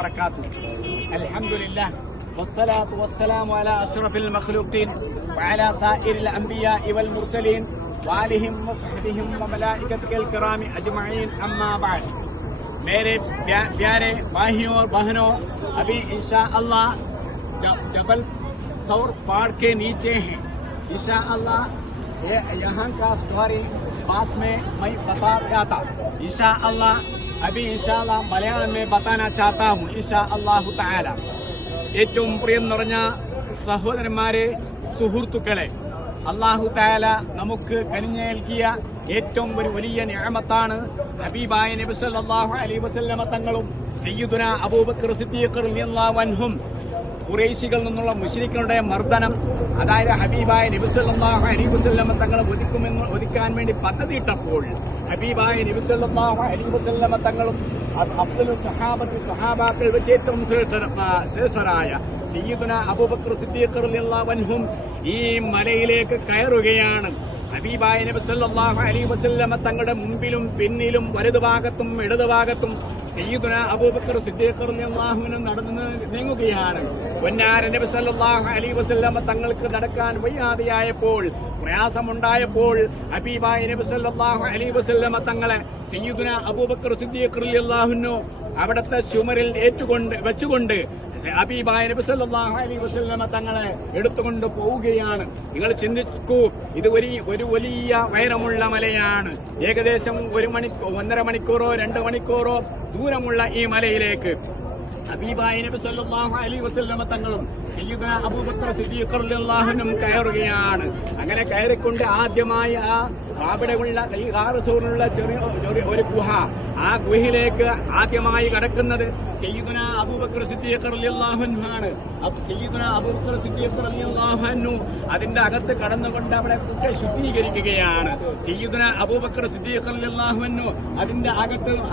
الحمد لله والصلاة والسلام على أشرف المخلوقين وعلى سائر الأنبياء والمرسلين وآلهم وصحبهم وملائكته الكرام أجمعين أما بعد। मेरे प्यारे भाइयों और बहनों, अभी इंशाअल्लाह जबल सौर पहाड़ के नीचे हैं। इंशाअल्लाह यहाँ का स्टोरी पास में मैं बता रहा था। इंशाअल्लाह अभी इंशाअल्लाह मलयाളം में बताना चाहता हूँ इंशाअल्लाഹു തആല। ഏറ്റവും പ്രിയം നിറഞ്ഞ സഹോദരന്മാരെ, സുഹൃത്തുക്കളെ, അല്ലാഹു തആല നമുക്ക് കനിഞ്ഞേൽക്കിയ ഏറ്റവും ഒരു വലിയ നിഅമത്താണ് ഹബീബായ നബി സല്ലല്ലാഹു അലൈഹി വസല്ലമ തങ്ങളും സയ്യിദുനാ അബൂബക്കർ സിദ്ദീഖ് റളിയല്ലാഹു അൻഹും ഖുറൈശികളിൽ നിന്നുള്ള മുശ്രിക്കുകളുടെ മർദ്ദനം, അതായത് ഹബീബായ നബി സല്ലല്ലാഹു അലൈഹി വസല്ലമ തങ്ങളെ ഒതുക്കാൻ വേണ്ടി പദ്ധതിയിട്ടപ്പോൾ ഹബീബായ നബി സല്ലല്ലാഹു അലൈഹി വസല്ലമ തങ്ങളും അഫ്ദലുൽ സഹാബാക്കൾ വെച്ച് ഏറ്റവും ശ്രേഷ്ഠരായ സയ്യിദുനാ അബൂബക്കർ സിദ്ദീഖ് റളിയല്ലാഹു അൻഹും ഈ മലയിലേക്ക് കയറുകയാണ്. ഹബീബായ നബി സല്ലല്ലാഹു അലൈഹി വസല്ലമ തങ്ങളുടെ മുമ്പിലും പിന്നിലും വലതുഭാഗത്തും ഇടതുഭാഗത്തും സയ്യിദുനാ അബൂബക്കർ സിദ്ദീഖ് റളിയല്ലാഹു അൻഹു നടന്നു നീങ്ങുകയാണ്. പൊന്നാര നബി സല്ലല്ലാഹു അലൈഹി വസല്ലമ തങ്ങൾക്ക് നടക്കാൻ വയ്യാതെയായപ്പോൾ, പ്രയാസമുണ്ടായപ്പോൾ ഹബീബായ നബി സല്ലല്ലാഹു അലൈഹി വസല്ലമ തങ്ങളെ സയ്യിദുനാ അബൂബക്കർ സിദ്ദീഖ് റളിയല്ലാഹു അൻഹു അവിടുത്തെ ചുമരിൽ വെച്ചുകൊണ്ട് ഹബീബായ നബി സല്ലല്ലാഹു അലൈഹി വസല്ലമ തങ്ങളെ എടുത്തുകൊണ്ട് പോവുകയാണ്. നിങ്ങൾ ചിന്തിക്കൂ, ഇത് ഒരു വലിയ ഉയരമുള്ള മലയാണ്. ഏകദേശം 1.5 മണിക്കൂറോ 2 മണിക്കൂറോ ദൂരമുള്ള ഈ മലയിലേക്ക് ഹബീബായ നബി സല്ലല്ലാഹു അലൈഹി വസല്ലമ തങ്ങളും സയ്യിദുനാ അബൂബക്കർ സിദ്ദീഖ് റളിയല്ലാഹു അൻഹു കയറുകയാണ്. അങ്ങനെ കയറിക്കൊണ്ട് ആദ്യമായി അവിടെയുള്ള ഈ ഗാറസൂറിലുള്ള ചെറിയ ഒരു ഗുഹ, ആ ഗുഹയിലേക്ക് ആദ്യമായി കടക്കുന്നത് സയ്യിദുനാ അബൂബക്കർ സിദ്ദീഖ് റളിയല്ലാഹു അൻഹു ആണ്. സയ്യിദുനാ അബൂബക്കർ സിദ്ദീഖ് റളിയല്ലാഹു അൻഹു അതിന്റെ അകത്ത് കടന്നുകൊണ്ട് അവിടെ ശുദ്ധീകരിക്കുകയാണ്. സയ്യിദുനാ അബൂബക്കർ സിദ്ദീഖ് റളിയല്ലാഹു അൻഹു അതിന്റെ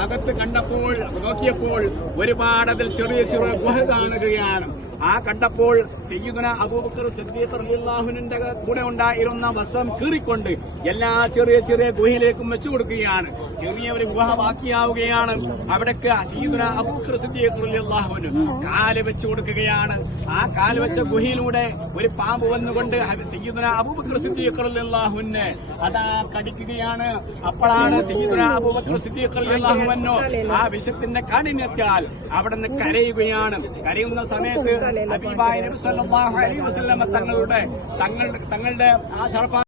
അകത്ത് കണ്ടപ്പോൾ നോക്കിയപ്പോൾ ഒരുപാട് അതിൽ ചെറിയ ഗുഹ കാണുകയാണ്. ആ കണ്ടപ്പോൾ സയ്യിദുനാ അബൂബക്കർ സിദ്ദീഖ് റളിയല്ലാഹു അൻഹുവിന്റെ കൂടെ ഉണ്ടായിരുന്ന വസ്ത്രം കീറിക്കൊണ്ട് എല്ലാ ചെറിയ ഗുഹയിലേക്കും വെച്ചു കൊടുക്കുകയാണ്. ചെറിയ ഒരു ഗുഹ ബാക്കിയാവുകയാണ്. അവിടേക്ക് സയ്യിദുനാ അബൂബക്കർ സിദ്ദീഖ് റളിയല്ലാഹു അൻഹു കാല് വെച്ചു കൊടുക്കുകയാണ്. ആ കാല് വെച്ച ഗുഹയിലൂടെ ഒരു പാമ്പ് വന്നുകൊണ്ട് സയ്യിദുനാ അബൂബക്കർ സിദ്ദീഖ് റളിയല്ലാഹു അൻഹു അതാ കടിക്കുകയാണ്. അപ്പോഴാണ് സയ്യിദുനാ അബൂബക്കർ സിദ്ദീഖ് റളിയല്ലാഹു അൻഹു ആ വിഷത്തിന്റെ കാഠിന്യത്താൽ അവിടെ നിന്ന് കരയുകയാണ്. കരയുന്ന സമയത്ത് ഹബീബായ നബി സല്ലല്ലാഹു അലൈഹി വസല്ലമ തങ്ങളുടെ ആ ശറഫ